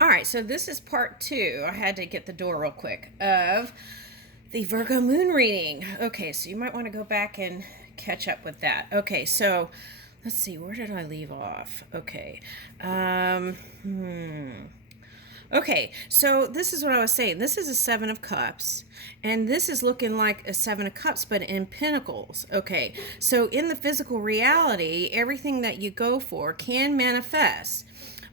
All right, so this is part 2. I had to get the door real quick of the Virgo moon reading. Okay, so you might want to go back and catch up with that. Okay, so let's see, where did I leave off? Okay. Okay, so this is what I was saying. This is a Seven of Cups, and this is looking like a Seven of Cups, but in Pentacles. Okay, so in the physical reality, everything that you go for can manifest.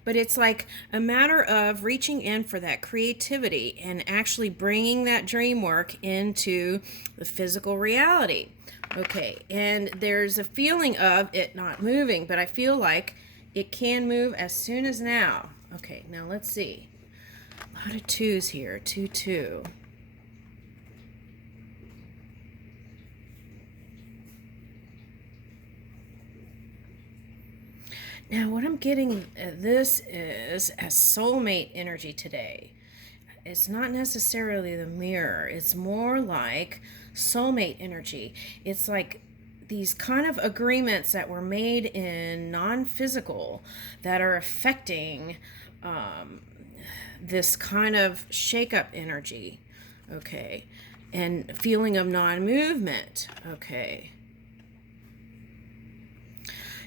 But it's like a matter of reaching in for that creativity and actually bringing that dream work into the physical reality. Okay, and there's a feeling of it not moving, but I feel like it can move as soon as now. Okay, now let's see. A lot of twos here. 2, 2. Now, what I'm getting, this is a soulmate energy today. It's not necessarily the mirror. It's more like soulmate energy. It's like these kind of agreements that were made in non-physical that are affecting this kind of shake-up energy. Okay. And feeling of non-movement. Okay.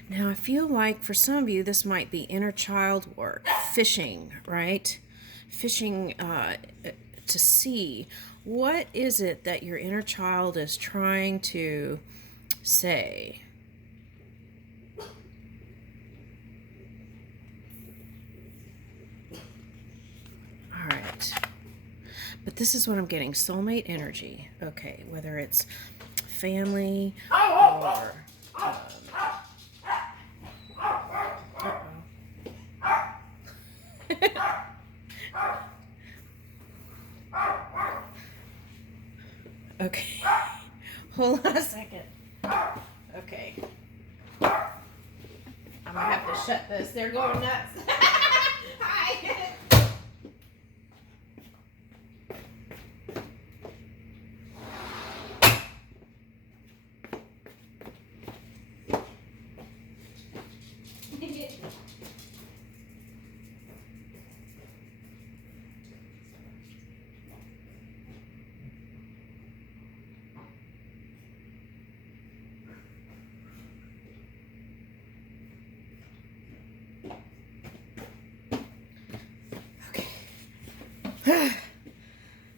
Now, I feel like for some of you, this might be inner child work, fishing, right? Fishing to see what is it that your inner child is trying to say. All right. But this is what I'm getting, soulmate energy. Okay, whether it's family or... Okay. Hold on a second. Okay. I'm gonna have to shut this. They're going nuts. Hi.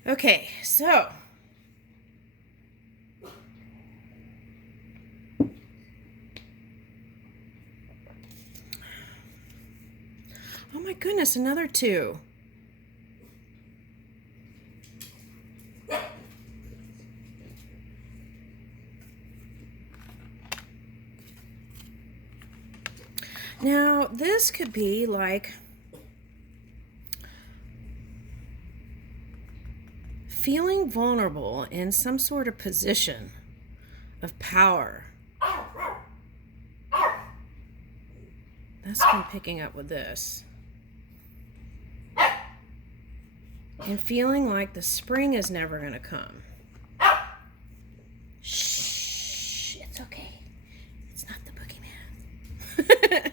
Okay, so oh my goodness, another 2. Now, this could be like feeling vulnerable in some sort of position of power. That's what I'm picking up with this. And feeling like the spring is never going to come. Shh, it's okay. It's not the boogeyman.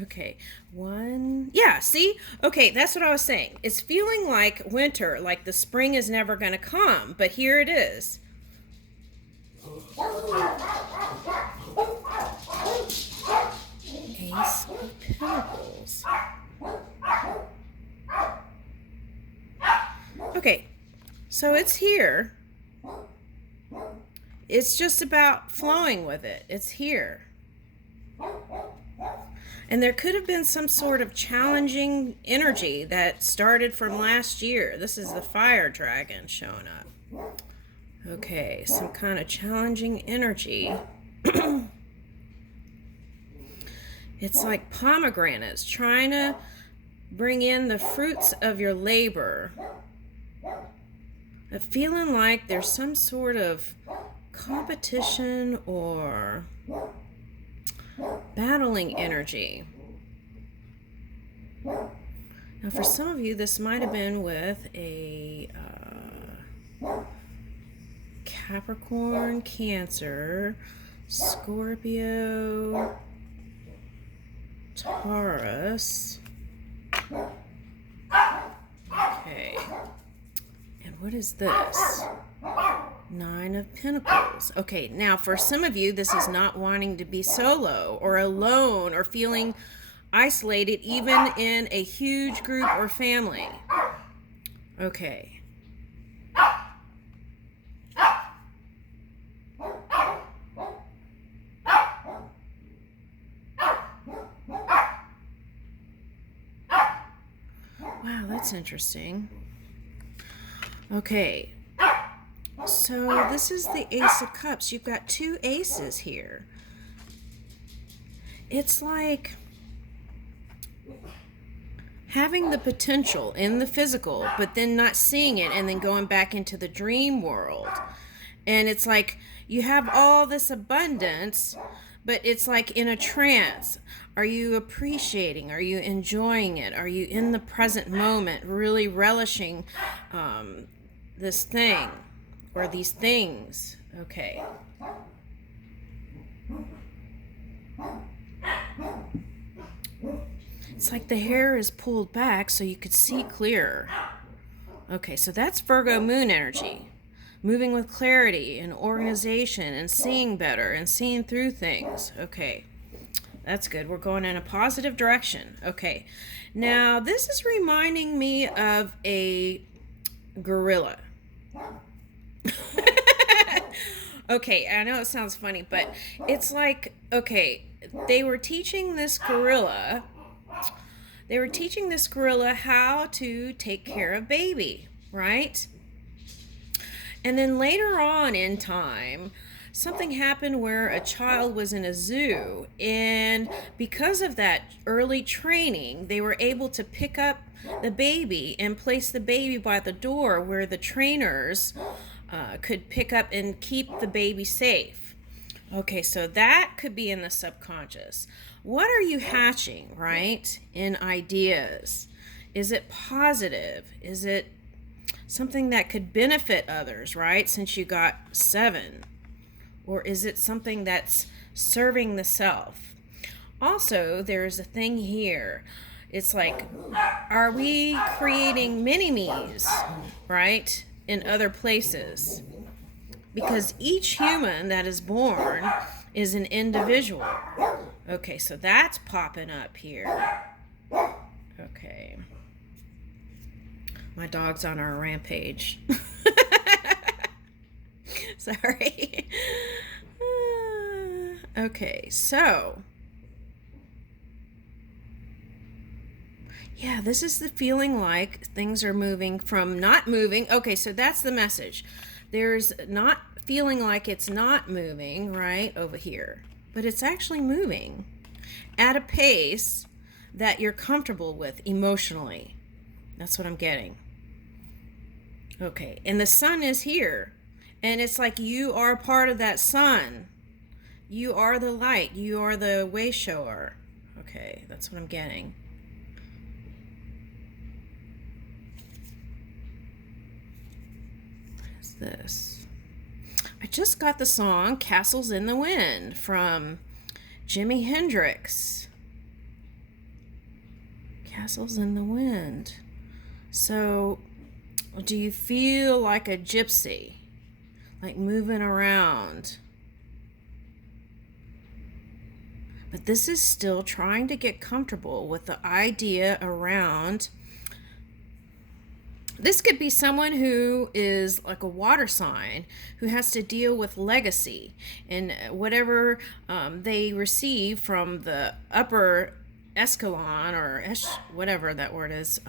Okay, 1. Yeah, see? Okay, that's what I was saying. It's feeling like winter, like the spring is never going to come, but here it is. Ace of Pentacles. Okay, so it's here. It's just about flowing with it. It's here. And there could have been some sort of challenging energy that started from last year. This is the fire dragon showing up. Okay, some kind of challenging energy. It's like pomegranates trying to bring in the fruits of your labor. But feeling like there's some sort of competition or battling energy. Now, for some of you, this might have been with a Capricorn, Cancer, Scorpio, Taurus. what is this? 9 of Pentacles. Okay, now for some of you, this is not wanting to be solo or alone or feeling isolated, even in a huge group or family. Okay. Wow, that's interesting. Okay. So this is the Ace of Cups. You've got 2 aces here. It's like having the potential in the physical, but then not seeing it and then going back into the dream world. And it's like you have all this abundance, but it's like in a trance. Are you appreciating? Are you enjoying it? Are you in the present moment, really relishing this thing or these things? Okay. It's like the hair is pulled back so you could see clearer. Okay, so that's Virgo moon energy. Moving with clarity and organization and seeing better and seeing through things. Okay, that's good. We're going in a positive direction. Okay, now this is reminding me of a gorilla. Okay, I know it sounds funny, but it's like, okay, they were teaching this gorilla how to take care of baby, right? And then later on in time, something happened where a child was in a zoo, and because of that early training, they were able to pick up the baby and place the baby by the door where the trainers could pick up and keep the baby safe. Okay, so that could be in the subconscious. What are you hatching, right, in ideas? Is it positive? Is it something that could benefit others, right, since you got 7? Or is it something that's serving the self? Also, there's a thing here. It's like, are we creating mini-me's, right, in other places? Because each human that is born is an individual. Okay, so that's popping up here. Okay. My dog's on our rampage. Sorry. Okay, so yeah, this is the feeling like things are moving from not moving. Okay, so that's the message. There's not feeling like it's not moving, right, over here. But it's actually moving at a pace that you're comfortable with emotionally. That's what I'm getting. Okay, and the sun is here. And it's like you are part of that sun. You are the light. You are the way shower. Okay, that's what I'm getting. What is this? I just got the song Castles in the Wind from Jimi Hendrix. Castles in the Wind. So, do you feel like a gypsy? Like moving around? But this is still trying to get comfortable with the idea around. This could be someone who is like a water sign who has to deal with legacy and whatever they receive from the upper echelon or whatever that word is,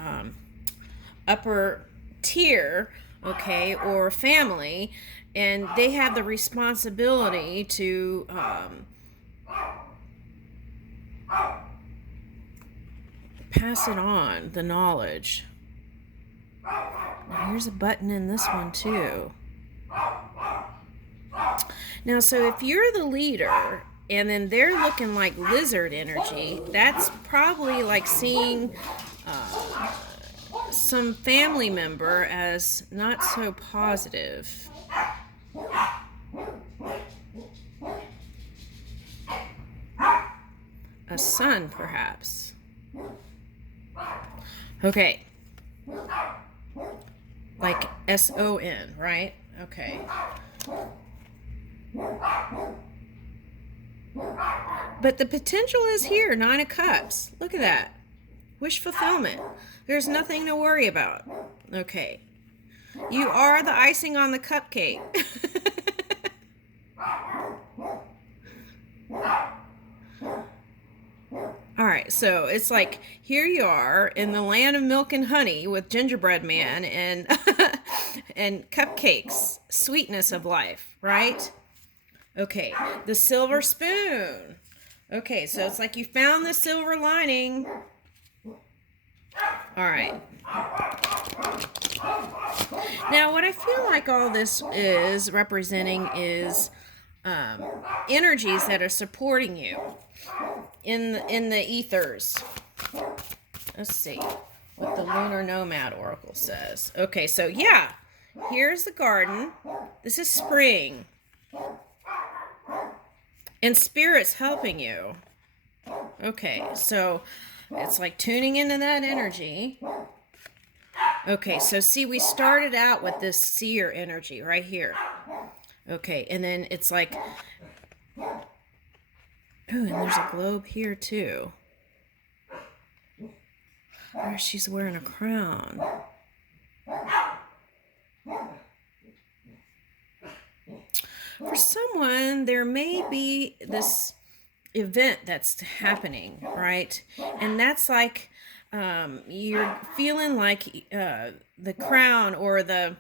upper tier, okay, or family, and they have the responsibility to pass it on, the knowledge. Now here's a button in this one too. Now, so if you're the leader and then they're looking like lizard energy, that's probably like seeing some family member as not so positive. A son, perhaps. Okay. like S-O-N, right? Okay. But the potential is here, Nine of Cups. Look at that. Wish fulfillment. There's nothing to worry about. Okay. You are the icing on the cupcake. All right, so it's like here you are in the land of milk and honey with gingerbread man and and cupcakes, sweetness of life, right? Okay, the silver spoon. Okay, so it's like you found the silver lining. All right. Now, what I feel like all this is representing is energies that are supporting you in the ethers. Let's see what the Lunar Nomad Oracle says. Okay, so yeah, here's the garden. This is spring. And Spirit's helping you. Okay, so it's like tuning into that energy. Okay, so see, we started out with this seer energy right here. Okay, and then it's like, oh, and there's a globe here too. Oh, she's wearing a crown. For someone, there may be this event that's happening, right? And that's like you're feeling like the crown or the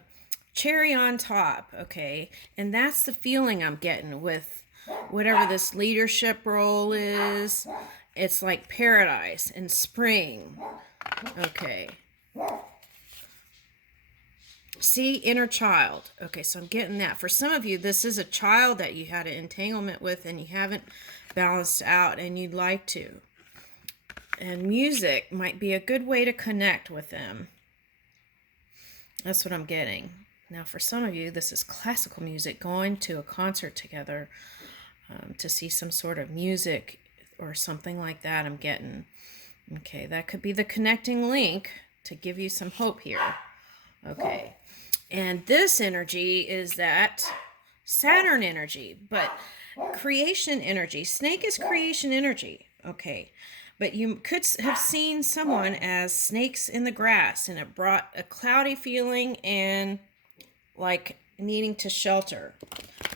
cherry on top, okay? And that's the feeling I'm getting with whatever this leadership role is. It's like paradise and spring. Okay. See, inner child. Okay, so I'm getting that. For some of you, this is a child that you had an entanglement with and you haven't balanced out and you'd like to. And music might be a good way to connect with them. That's what I'm getting. Now, for some of you, this is classical music, going to a concert together to see some sort of music or something like that I'm getting. Okay, that could be the connecting link to give you some hope here. Okay, and this energy is that Saturn energy, but creation energy. Snake is creation energy. Okay, but you could have seen someone as snakes in the grass, and it brought a cloudy feeling and like needing to shelter.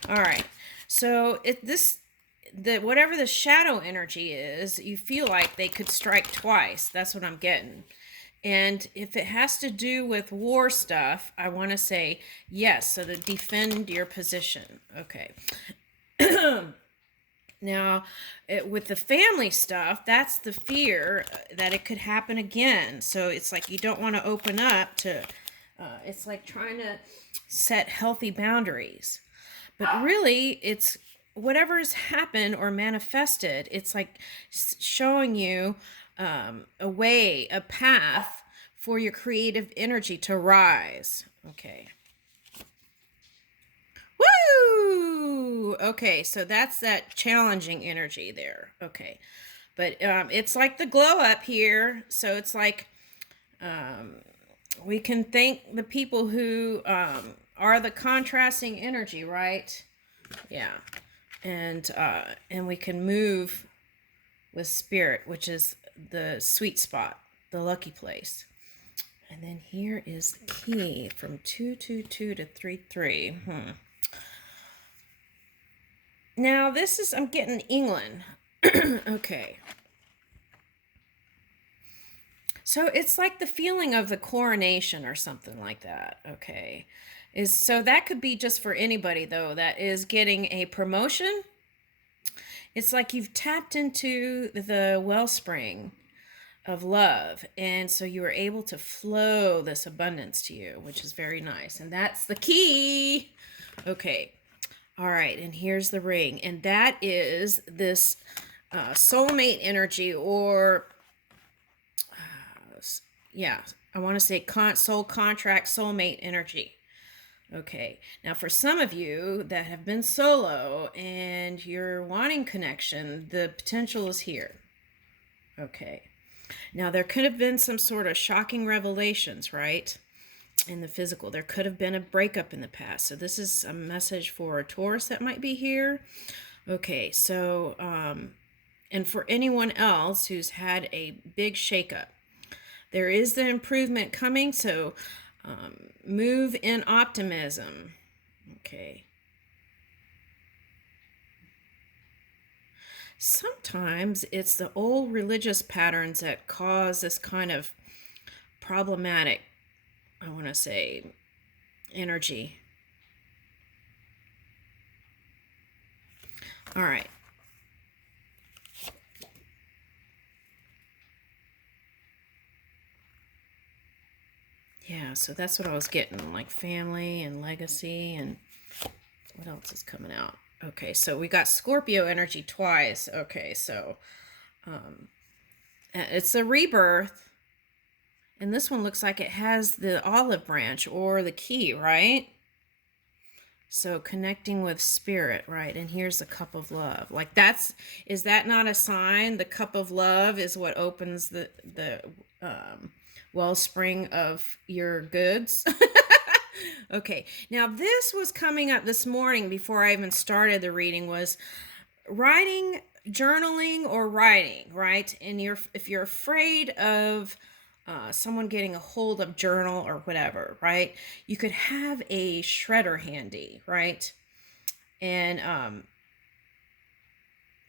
All right, so whatever the shadow energy is, you feel like they could strike twice. That's what I'm getting. And if it has to do with war stuff, I want to say yes, so to defend your position. Okay. Now, with the family stuff, that's the fear that it could happen again. So it's like you don't want to open up to, it's like trying to set healthy boundaries. But really, it's whatever has happened or manifested, it's like showing you a way, a path for your creative energy to rise. Okay. Woo! Okay, so that's that challenging energy there. Okay. But it's like the glow up here. So it's like we can thank the people who are the contrasting energy, right? Yeah. And we can move with spirit, which is the sweet spot, the lucky place. And then here is the key from 222 to 33. Now this is, I'm getting England. Okay. So it's like the feeling of the coronation or something like that. Okay. So that could be just for anybody though that is getting a promotion. It's like you've tapped into the wellspring of love, and so you are able to flow this abundance to you, which is very nice. And that's the key. Okay. All right, and here's the ring, and that is this soulmate energy, or yeah, I want to say soul contract, soulmate energy. Okay, now for some of you that have been solo and you're wanting connection, the potential is here. Okay, now there could have been some sort of shocking revelations, right? in the physical. There could have been a breakup in the past. So this is a message for a Taurus that might be here. Okay, so, and for anyone else who's had a big shakeup, there is the improvement coming. So move in optimism. Okay. Sometimes it's the old religious patterns that cause this kind of problematic, I want to say, energy. All right. Yeah, so that's what I was getting, like family and legacy, and what else is coming out? Okay, so we got Scorpio energy twice. Okay, so it's a rebirth. And this one looks like it has the olive branch or the key, right? So connecting with spirit, right? And here's the cup of love. Like is that not a sign? The cup of love is what opens the wellspring of your goods. Okay, now this was coming up this morning before I even started the reading, was writing, journaling, or writing, right? And if you're afraid of someone getting a hold of journal or whatever, right? You could have a shredder handy, right? And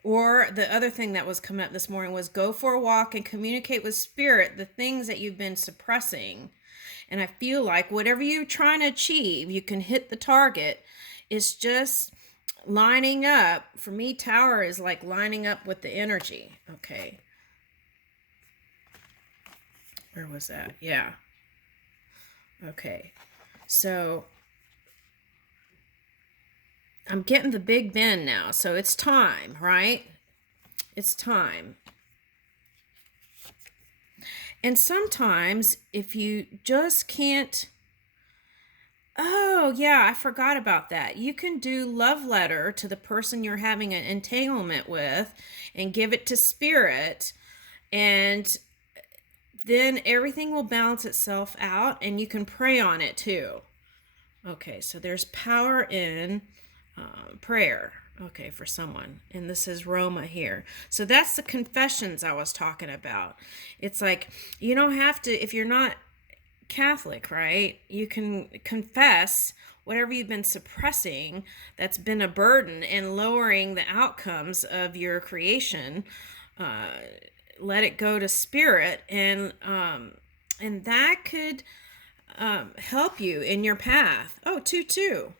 or the other thing that was coming up this morning was go for a walk and communicate with spirit the things that you've been suppressing. And I feel like whatever you're trying to achieve, you can hit the target. It's just lining up. For me, Tower is like lining up with the energy. Okay. Where was that? Yeah. Okay. So I'm getting the Big Bend now. So it's time, right? It's time. And sometimes if you just can't, oh yeah, I forgot about that. You can do love letter to the person you're having an entanglement with and give it to spirit, and then everything will balance itself out, and you can pray on it too. Okay, so there's power in prayer. Okay, for someone. And this is Roma here. So that's the confessions I was talking about. It's like, you don't have to, if you're not Catholic, right? You can confess whatever you've been suppressing that's been a burden and lowering the outcomes of your creation. Let it go to spirit, and that could help you in your path. Oh, 2-2.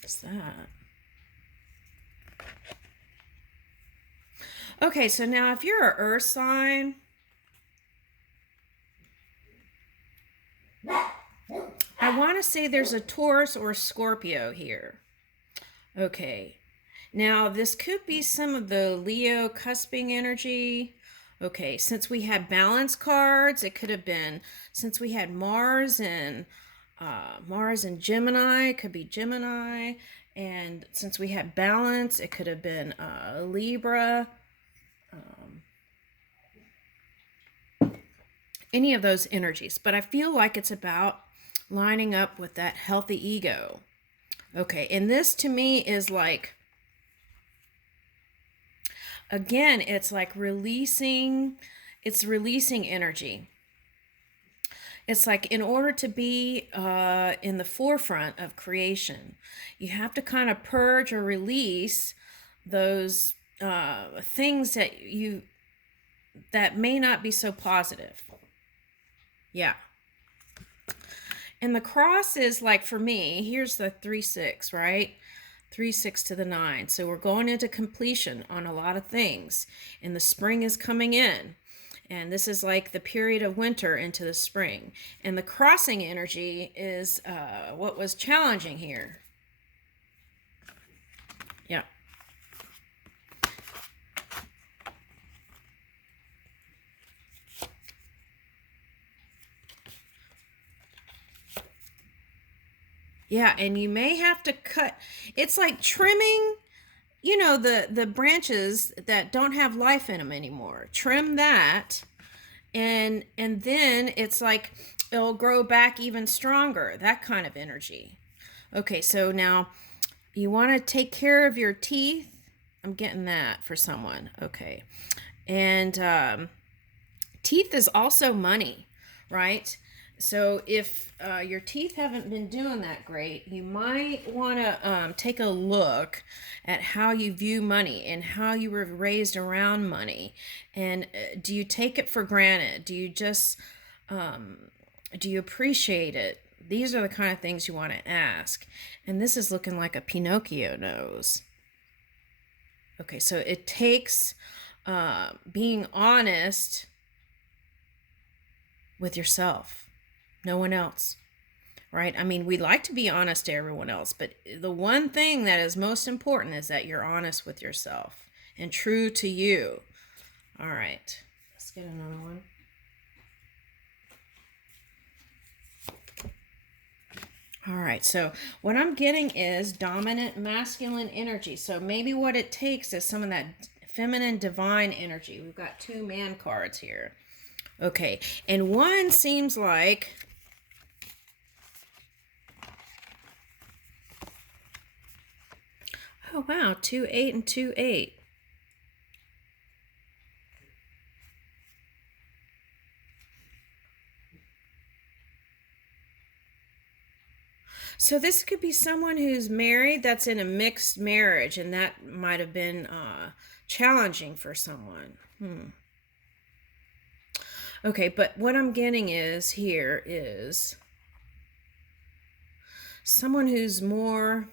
What's that? Okay, so now if you're an earth sign, I want to say there's a Taurus or a Scorpio here. Okay, now this could be some of the Leo cusping energy. Okay, since we had balance cards, it could have been, since we had Mars and Gemini, it could be Gemini. And since we had balance, it could have been Libra. Any of those energies. But I feel like it's about lining up with that healthy ego. Okay, and this to me is like, again, it's like releasing energy. It's like in order to be in the forefront of creation, you have to kind of purge or release those things that may not be so positive. Yeah. And the cross is like, for me, here's the 3-6, right? 3-6 to the 9. So we're going into completion on a lot of things. And the spring is coming in. And this is like the period of winter into the spring. And the crossing energy is what was challenging here. Yeah. Yeah, and you may have to cut. It's like trimming the branches that don't have life in them anymore. Trim that, and then it's like it'll grow back even stronger. That kind of energy. Okay, so now you want to take care of your teeth. I'm getting that for someone. Okay. And teeth is also money, right? So if your teeth haven't been doing that great, you might want to take a look at how you view money and how you were raised around money. And do you take it for granted? Do you appreciate it? These are the kind of things you want to ask. And this is looking like a Pinocchio nose. Okay, so it takes being honest with yourself, no one else, right? I mean, we like to be honest to everyone else, but the one thing that is most important is that you're honest with yourself and true to you. All right, let's get another one. All right, so what I'm getting is dominant masculine energy. So maybe what it takes is some of that feminine divine energy. We've got 2 man cards here. Okay, and one seems like oh wow, 2 8 and 2 8. So this could be someone who's married that's in a mixed marriage, and that might have been challenging for someone. Okay, but what I'm getting is here is someone who's more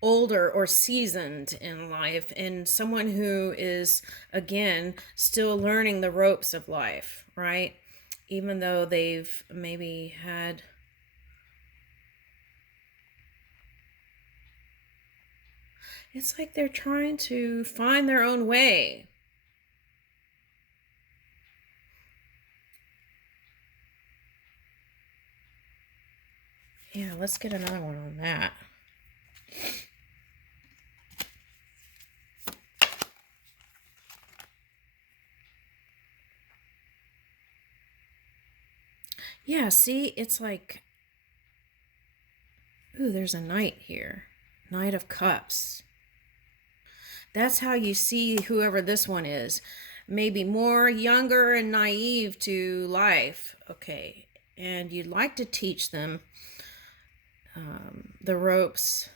older or seasoned in life, and someone who is, again, still learning the ropes of life, right? Even though they've maybe had... It's like they're trying to find their own way. Yeah, let's get another one on that. Yeah, see, it's like, ooh, there's a knight here. Knight of Cups. That's how you see whoever this one is. Maybe more younger and naive to life. Okay, and you'd like to teach them the ropes,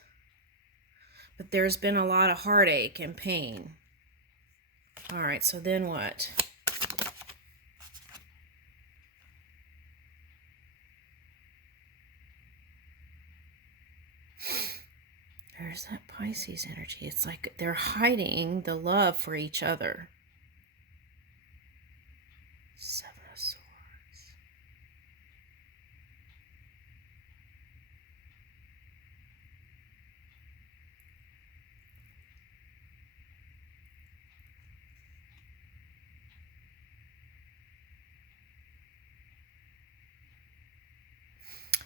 but there's been a lot of heartache and pain. All right, so then what? There's that Pisces energy. It's like they're hiding the love for each other. 7 of Swords.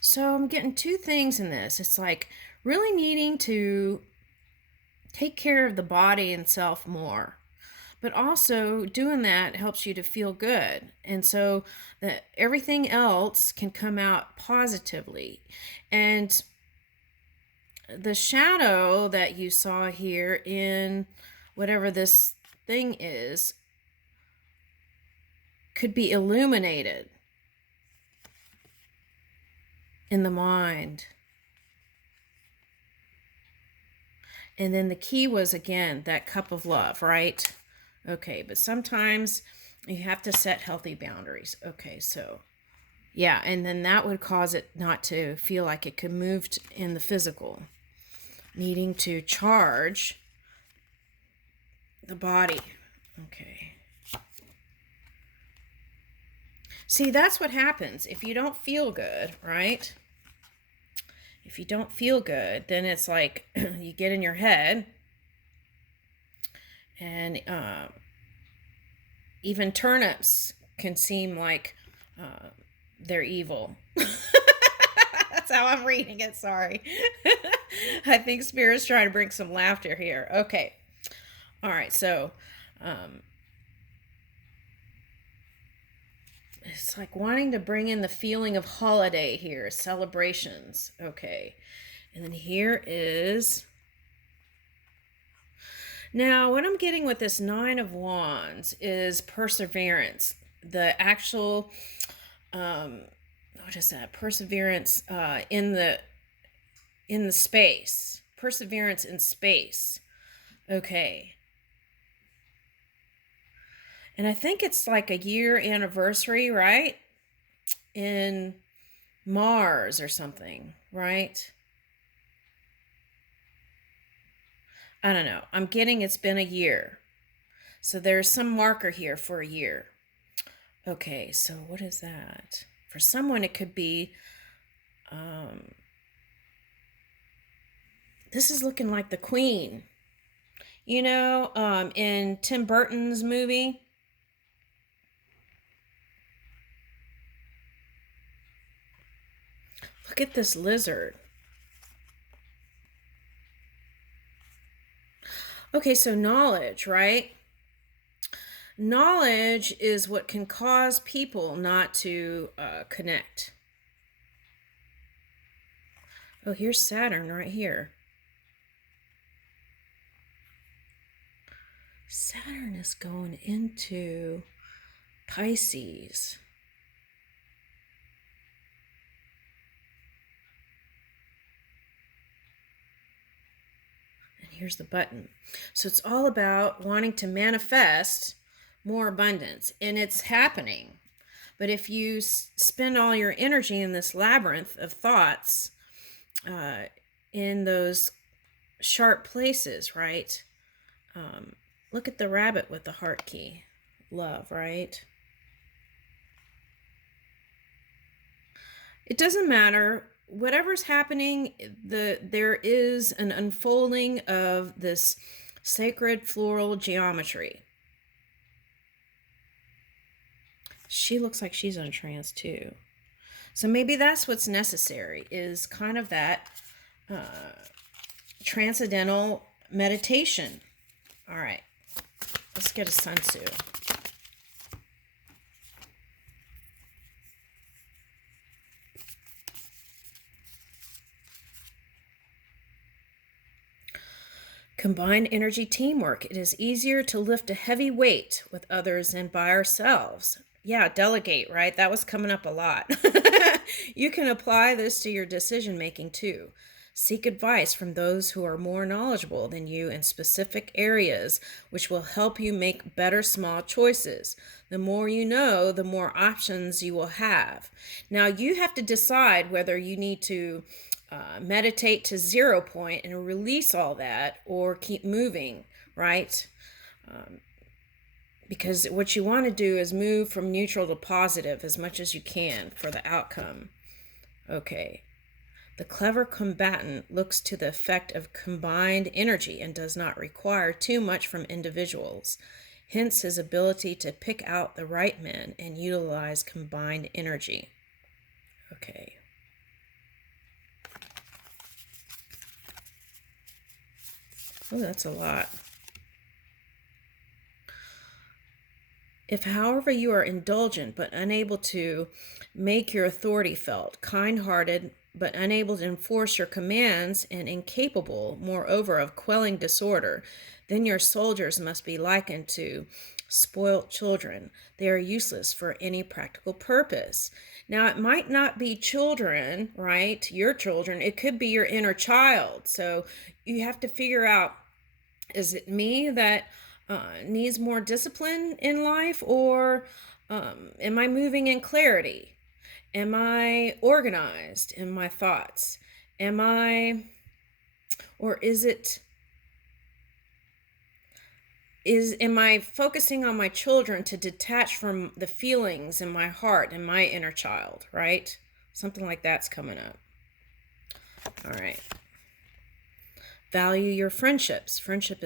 So I'm getting 2 things in this. It's like really needing to take care of the body and self more, but also doing that helps you to feel good, and so that everything else can come out positively. And the shadow that you saw here in whatever this thing is could be illuminated in the mind. And then the key was, again, that cup of love, right? Okay, but sometimes you have to set healthy boundaries. Okay, so yeah, and then that would cause it not to feel like it could move in the physical. Needing to charge the body. Okay. See, that's what happens if you don't feel good, right? If you don't feel good, then it's like you get in your head, and even turnips can seem like they're evil. That's how I'm reading it. Sorry. I think Spirit's trying to bring some laughter here. Okay. All right. So, it's like wanting to bring in the feeling of holiday here, celebrations. Okay. And then here is. Now, what I'm getting with this Nine of Wands is perseverance. The actual, what is that? Perseverance in the space. Perseverance in space. Okay. And I think it's like a year anniversary, right? In Mars or something, right? I don't know. I'm getting it's been a year. So there's some marker here for a year. Okay, so what is that? For someone, it could be, this is looking like the Queen. You know, in Tim Burton's movie. Look at this lizard. Okay, so knowledge, right? Knowledge is what can cause people not to connect. Oh, here's Saturn right here. Saturn is going into Pisces. And here's the button. So it's all about wanting to manifest more abundance, and it's happening. But if you spend all your energy in this labyrinth of thoughts, in those sharp places, right? Look at the rabbit with the heart key. Love, right? It doesn't matter. Whatever's happening, there is an unfolding of this sacred floral geometry. She looks like she's on trance too. So maybe that's what's necessary, is kind of that transcendental meditation. All right, let's get a Sun Tzu. Combined energy teamwork. It is easier to lift a heavy weight with others than by ourselves. Yeah, delegate, right? That was coming up a lot. You can apply this to your decision making too. Seek advice from those who are more knowledgeable than you in specific areas, which will help you make better small choices. The more you know, the more options you will have. Now, you have to decide whether you need to meditate to 0 point and release all that, or keep moving, right? Because what you want to do is move from neutral to positive as much as you can for the outcome. Okay. The clever combatant looks to the effect of combined energy and does not require too much from individuals. Hence his ability to pick out the right men and utilize combined energy. Okay. Oh, that's a lot. If, however, you are indulgent but unable to make your authority felt, kind-hearted but unable to enforce your commands, and incapable, moreover, of quelling disorder, then your soldiers must be likened to spoilt children. They are useless for any practical purpose. Now, it might not be children, right? Your children. It could be your inner child. So you have to figure out, is it me that needs more discipline in life, or am I moving in clarity? Am I organized in my thoughts? Am I focusing on my children to detach from the feelings in my heart and my inner child, right? Something like that's coming up. All right. Value your friendships. Friendship